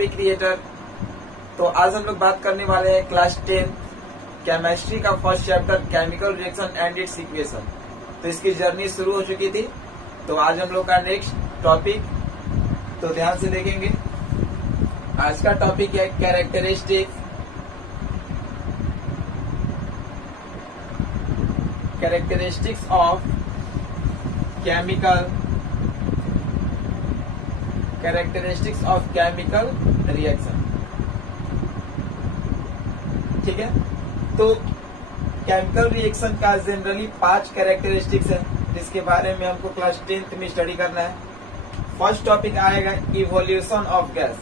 Hobby creator. तो आज हम लोग बात करने वाले हैं क्लास 10 केमिस्ट्री का first chapter chemical reaction and it's equation. तो इसकी जर्नी शुरू हो चुकी थी, तो आज हम लोग का नेक्स्ट टॉपिक, तो ध्यान से देखेंगे। आज का टॉपिक है कैरेक्टरिस्टिक्स ऑफ केमिकल रिएक्शन। ठीक है, तो केमिकल रिएक्शन का जनरली 5 कैरेक्टरिस्टिक्स है, जिसके बारे में हमको क्लास 10th में स्टडी करना है। फर्स्ट टॉपिक आएगा evolution of gas.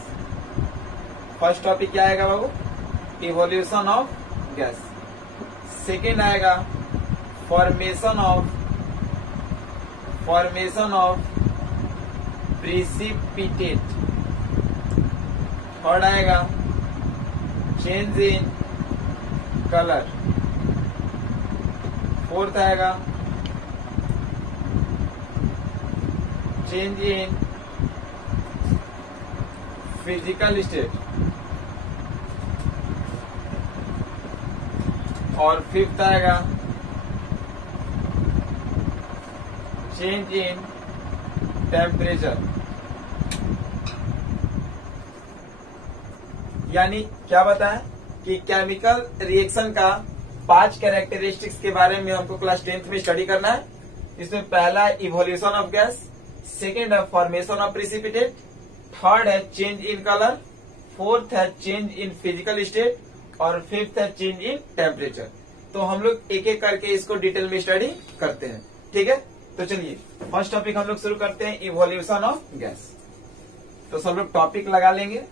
First topic क्या आएगा बाबू? Evolution of gas. सेकेंड आएगा फॉर्मेशन ऑफ प्रिसिपिटेट। थर्ड आएगा चेंज इन कलर। फोर्थ आएगा चेंज इन फिजिकल स्टेट। और फिफ्थ आएगा चेंज इन टेम्परेचर। यानी क्या बताएं कि केमिकल रिएक्शन का 5 कैरेक्टरिस्टिक्स के बारे में हमको क्लास 10th में स्टडी करना है। इसमें पहला है इवोल्यूशन ऑफ गैस, सेकेंड है फॉर्मेशन ऑफ प्रिसिपिटेट, थर्ड है चेंज इन कलर, फोर्थ है चेंज इन फिजिकल स्टेट और फिफ्थ है चेंज इन टेम्परेचर। तो हम लोग एक एक करके इसको डिटेल में स्टडी करते हैं। ठीक है, तो चलिए फर्स्ट टॉपिक हम लोग शुरू करते हैं, इवोल्यूशन ऑफ गैस। तो सब लोग टॉपिक लगा लेंगे।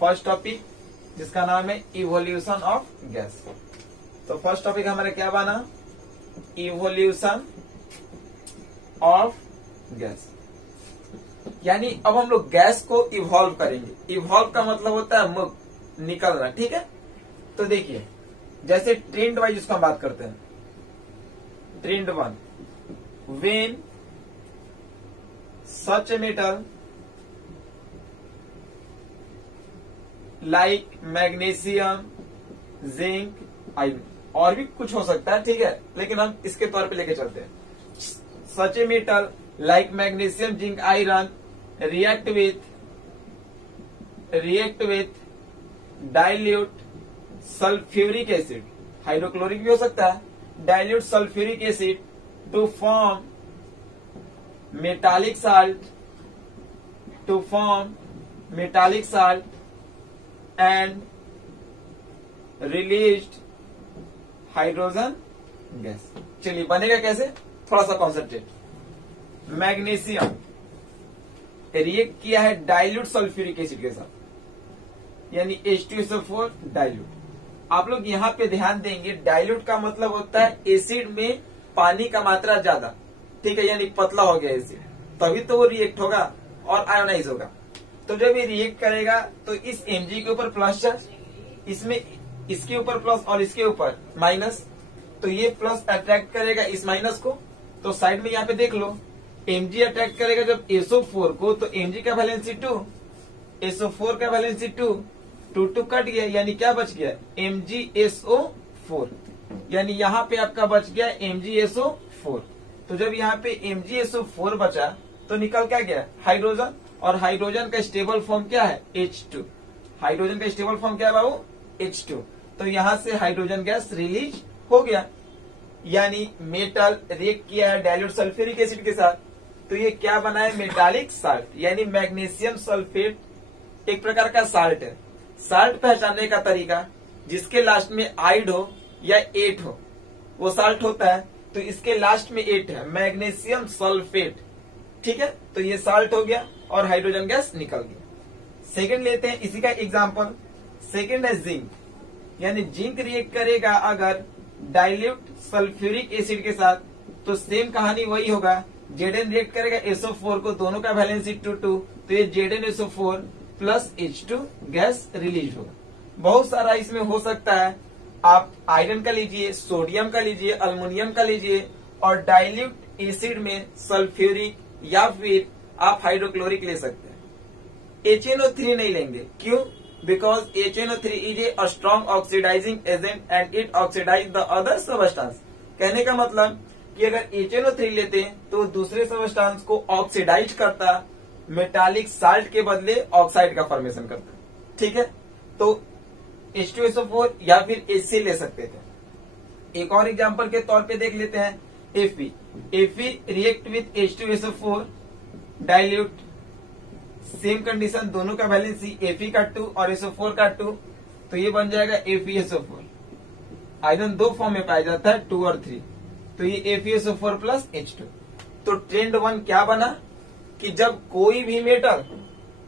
फर्स्ट टॉपिक जिसका नाम है इवोल्यूशन ऑफ गैस। तो फर्स्ट टॉपिक हमारा क्या बना? Evolution of gas. यानी अब हम लोग गैस को इवॉल्व करेंगे। इवॉल्व का मतलब होता है मुक्त, निकलना। ठीक है, तो देखिए जैसे ट्रेंड वाइज इसको हम बात करते हैं। Trend 1, when such a metal like magnesium, zinc, iron, और भी कुछ हो सकता है, ठीक है, लेकिन हम इसके तौर पे लेके चलते हैं। such a metal like magnesium, zinc, iron react with dilute sulfuric acid, hydrochloric भी हो सकता है, dilute sulfuric acid to form metallic salt and released hydrogen gas। चलिए बनेगा कैसे, थोड़ा सा कॉन्सेंट्रेट। मैग्नीशियम रिएक्ट किया है डाइल्यूट सल्फ्यूरिक एसिड के साथ, यानी H2SO4 डाइल्यूट। आप लोग यहाँ पे ध्यान देंगे, डाइल्यूट का मतलब होता है एसिड में पानी का मात्रा ज्यादा। ठीक है, यानी पतला हो गया एसिड, तभी तो वो रिएक्ट होगा और आयोनाइज होगा। तो जब ये रिएक्ट करेगा तो इस Mg के ऊपर प्लस चार्ज, इसमें इसके ऊपर प्लस और इसके ऊपर माइनस, तो ये प्लस अट्रैक्ट करेगा इस माइनस को। तो साइड में यहाँ पे देख लो, Mg अट्रैक्ट करेगा जब SO4 को, तो Mg का वैलेंसी 2, SO4 का वैलेंसी 2, 2 कट गया, यानी क्या बच गया? MgSO4, यानी यहाँ पे आपका बच गया MgSO4। तो जब यहाँ पे MgSO4 बचा तो निकल क्या गया? हाइड्रोजन। और हाइड्रोजन का स्टेबल फॉर्म क्या है? H2। हाइड्रोजन का स्टेबल फॉर्म क्या है बाबू? H2। तो यहाँ से हाइड्रोजन गैस रिलीज हो गया, यानी मेटल रिएक्ट किया है डाइल्यूट सल्फ्यूरिक एसिड के साथ, तो ये क्या बना है? मेटालिक साल्ट, यानी मैग्नीशियम सल्फेट एक प्रकार का साल्ट है। साल्ट पहचानने का तरीका, जिसके लास्ट में आइड हो या 8 हो वो साल्ट होता है, तो इसके लास्ट में 8 है, मैग्नीशियम सल्फेट। ठीक है, तो ये साल्ट हो गया और हाइड्रोजन गैस निकल गया। सेकंड लेते हैं इसी का एग्जांपल। सेकंड है जिंक, यानी जिंक रिएक्ट करेगा अगर डाइल्यूट सल्फ्यूरिक एसिड के साथ, तो सेम कहानी वही होगा। Zn रिएक्ट करेगा SO4 को, दोनों का वैलेंसी 2, तो ये ZnSO4 plus H2 gas release होगा। बहुत सारा इसमें हो सकता है, आप आयरन का लीजिए, सोडियम का लीजिए, अल्युमिनियम का लीजिए, और डाइल्यूट एसिड में सल्फ्यूरिक या फिर आप हाइड्रोक्लोरिक ले सकते हैं। HNO3 नहीं लेंगे। क्यों? Because HNO3 is a strong oxidising agent and it oxidise the other substance. कहने का मतलब कि अगर HNO3 लेते हैं तो दूसरे सबस्टांस को ऑक्सीडाइज करता, मेटालिक साल्ट के बदले ऑक्साइड का फॉर्मेशन करता। ठीक है, तो H2SO4 या फिर HC ले सकते थे। एक और एग्जांपल के तौर पे देख लेते हैं Fe। Fe react with H2SO4 dilute, same condition, दोनों का वैलेंसी Fe का 2 और SO4 का 2, तो ये बन जाएगा FeSO4। आयरन दो फॉर्म में पाया जाता है, 2 और 3, तो ये FeSO4 प्लस H2। तो ट्रेंड 1 क्या बना कि जब कोई भी मेटल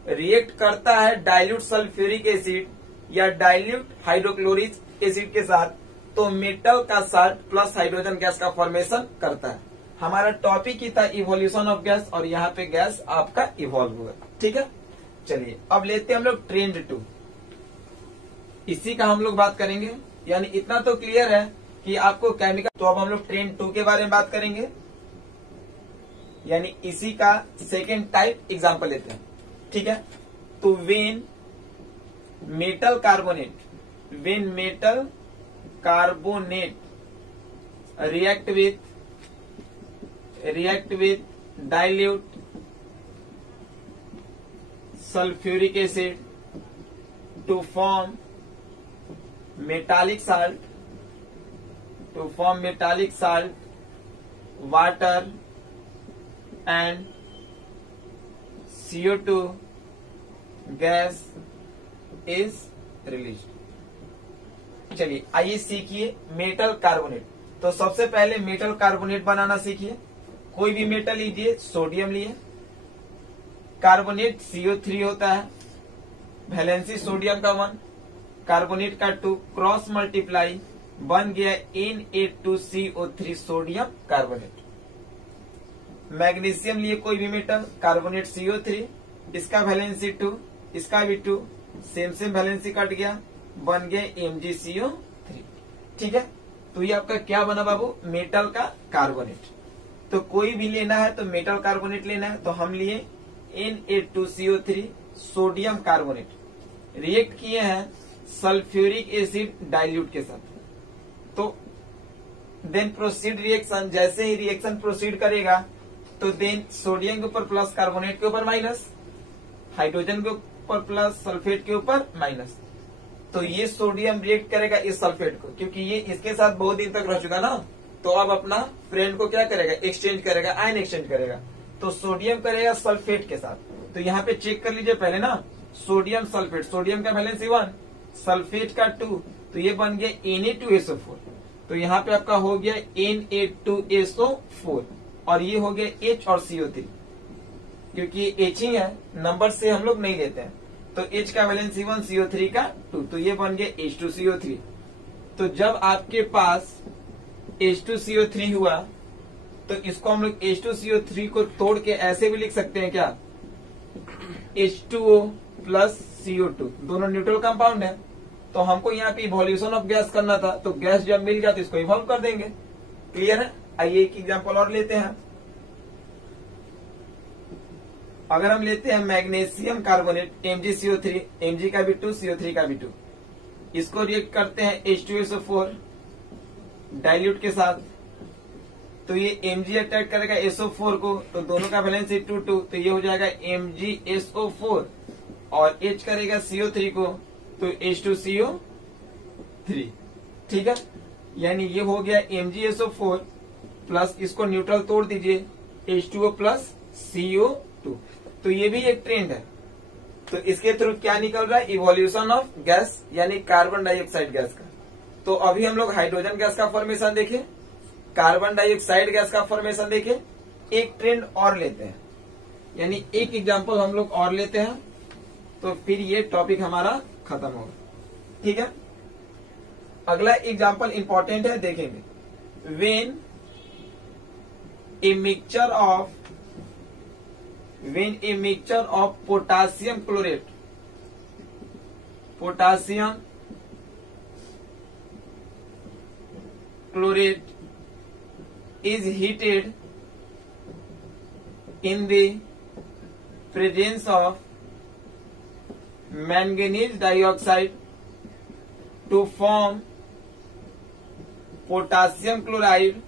रिएक्ट करता है डाइल्यूट सल्फ्यूरिक एसिड या डाइल्यूट हाइड्रोक्लोरिक एसिड के साथ, तो मेटल का साल्ट प्लस हाइड्रोजन गैस का फॉर्मेशन करता है। हमारा टॉपिक ही था इवोल्यूशन ऑफ गैस, और यहाँ पे गैस आपका इवॉल्व हुआ। ठीक है, चलिए अब लेते हैं हम लोग ट्रेंड 2। इसी का हम लोग बात करेंगे, यानी इतना तो क्लियर है कि आपको केमिकल। तो अब हम लोग ट्रेंड 2 के बारे में बात करेंगे, यानी इसी का सेकेंड टाइप एग्जाम्पल लेते हैं। ठीक है, तो when metal carbonate react with dilute sulphuric acid to form metallic salt, water and CO2 gas is released. चलिए आइए सीखिए मेटल कार्बोनेट। तो सबसे पहले मेटल कार्बोनेट बनाना सीखिए। कोई भी मेटल लीजिए, सोडियम लिए, कार्बोनेट CO3 होता है, वैलेंसी सोडियम का 1, कार्बोनेट का 2, क्रॉस मल्टीप्लाई, बन गया Na2CO3 सोडियम कार्बोनेट। मैग्नीशियम लिए कोई भी मेटल, कार्बोनेट CO3, इसका वैलेंसी 2, इसका भी 2, सेम वैलेंसी कट गया, बन गया MgCO3। ठीक है, तो ये आपका क्या बना बाबू? मेटल का कार्बोनेट। तो कोई भी लेना है तो मेटल कार्बोनेट लेना है, तो हम लिए Na2CO3 सोडियम कार्बोनेट, रिएक्ट किए हैं सल्फ्यूरिक एसिड डाइल्यूट के साथ। तो देन प्रोसीड रिएक्शन, जैसे ही रिएक्शन प्रोसीड करेगा तो देन सोडियम के ऊपर प्लस, कार्बोनेट के ऊपर माइनस, हाइड्रोजन के ऊपर प्लस, सल्फेट के ऊपर माइनस। तो ये सोडियम रिएक्ट करेगा इस सल्फेट को, क्योंकि ये इसके साथ बहुत दिन तक रह चुका ना, तो अब अपना फ्रेंड को क्या करेगा? एक्सचेंज करेगा, आयन एक्सचेंज करेगा। तो सोडियम करेगा सल्फेट के साथ। तो यहाँ पे चेक कर लीजिए पहले ना, सोडियम सल्फेट, सोडियम का वैलेंसी 1, सल्फेट का 2, तो ये बन गया Na2SO4। तो यहाँ पे आपका हो गया Na2SO4, और ये हो गया H और CO3, क्योंकि एचिंग है, नंबर से हम लोग नहीं लेते हैं। तो H का वैलेंसी 1, CO3 का 2, तो ये बन गया H2CO3। तो जब आपके पास H2CO3 हुआ, तो इसको हम लोग H2CO3 को तोड़ के ऐसे भी लिख सकते हैं क्या? H2O प्लस CO2, दोनों न्यूट्रल कंपाउंड है। तो हमको यहाँ पे इवोल्यूशन ऑफ गैस करना था, तो गैस जब मिल गया तो इसको इवॉल्व कर देंगे। क्लियर है? आइए एक एग्जांपल और लेते हैं। अगर हम लेते हैं मैग्नीशियम कार्बोनेट MgCO3, Mg का भी 2, CO3 का भी 2, इसको रिएक्ट करते हैं H2SO4 डाइल्यूट के साथ, तो ये Mg अटैक करेगा SO4 को, तो दोनों का वैलेंसी 2, 2, तो ये हो जाएगा MgSO4, और H करेगा CO3 को, तो H2CO3। ठीक है, यानी ये हो गया MgSO4 प्लस, इसको न्यूट्रल तोड़ दीजिए, H2O प्लस CO2। तो ये भी एक ट्रेंड है। तो इसके थ्रू क्या निकल रहा है? इवोल्यूशन ऑफ गैस, यानी कार्बन डाइऑक्साइड गैस का। तो अभी हम लोग हाइड्रोजन गैस का फॉर्मेशन देखें, कार्बन डाइऑक्साइड गैस का फॉर्मेशन देखें। एक ट्रेंड और लेते हैं, यानी एक एग्जांपल हम लोग और लेते हैं, तो फिर ये टॉपिक हमारा खत्म होगा। ठीक है, अगला एग्जांपल इंपॉर्टेंट है, देखेंगे। When a mixture of potassium chlorate is heated in the presence of manganese dioxide to form potassium chloride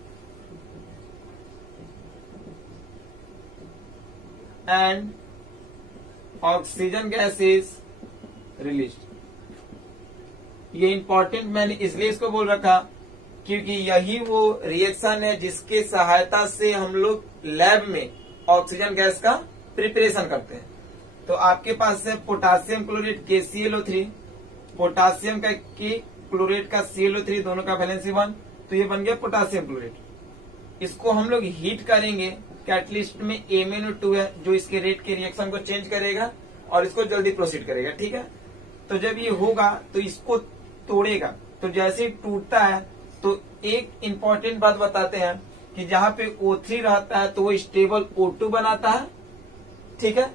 and oxygen gas is released. ये इंपॉर्टेंट मैंने इसलिए इसको बोल रखा क्योंकि यही वो रिएक्शन है जिसके सहायता से हम लोग लैब में ऑक्सीजन गैस का प्रिपरेशन करते हैं। तो आपके पास है पोटासियम क्लोरेट KClO3, पोटासियम का के क्लोरेट का ClO3, दोनों का वैलेंसी 1, तो ये बन गया पोटासियम क्लोरेट। इसको हम लोग हीट करेंगे, कैटलिस्ट में MnO2 है जो इसके रेट के रिएक्शन को चेंज करेगा और इसको जल्दी प्रोसीड करेगा, ठीक है। तो जब ये होगा तो इसको तोड़ेगा, तो जैसे ही टूटता है तो एक इम्पोर्टेंट बात बताते हैं कि जहां पे O3 रहता है तो वो स्टेबल O2 बनाता है, ठीक है।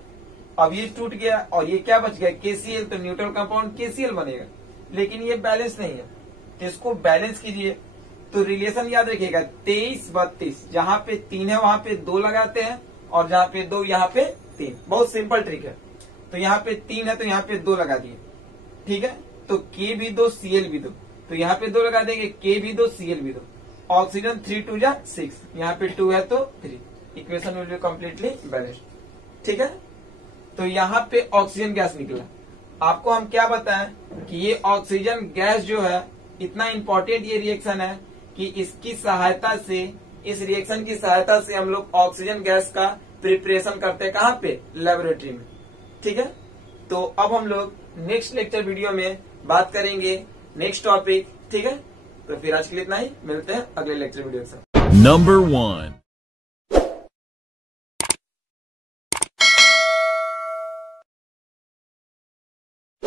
अब ये टूट गया और ये क्या बच गया KCl, तो न्यूट्रल कंपाउंड KCl बनेगा, लेकिन ये बैलेंस नहीं है, तो इसको बैलेंस कीजिए। तो रिलेशन याद रखिएगा 23-32, जहां पे 3 है वहां पे 2 लगाते हैं और जहां पे 2 यहाँ पे 3। बहुत सिंपल ट्रिक है। तो यहाँ पे 3 है तो यहाँ पे 2 लगा दिए, ठीक है। तो K भी 2 Cl भी 2, तो यहाँ पे 2 लगा देंगे, K भी 2 Cl भी 2। ऑक्सीजन 3 2 जा 6, यहाँ पे 2 है तो 3। Equation will be completely balanced, ठीक है। तो यहाँ पे ऑक्सीजन गैस निकला। आपको हम क्या बताएं कि ये ऑक्सीजन गैस जो है इतना इंपॉर्टेंट ये रिएक्शन है कि इसकी सहायता से, इस रिएक्शन की सहायता से हम लोग ऑक्सीजन गैस का प्रिपरेशन करते हैं, कहाँ पे, लेबोरेटरी में, ठीक है। तो अब हम लोग नेक्स्ट लेक्चर वीडियो में बात करेंगे नेक्स्ट टॉपिक, ठीक है। तो फिर आज के लिए इतना ही, मिलते हैं अगले लेक्चर वीडियो के साथ। Number 1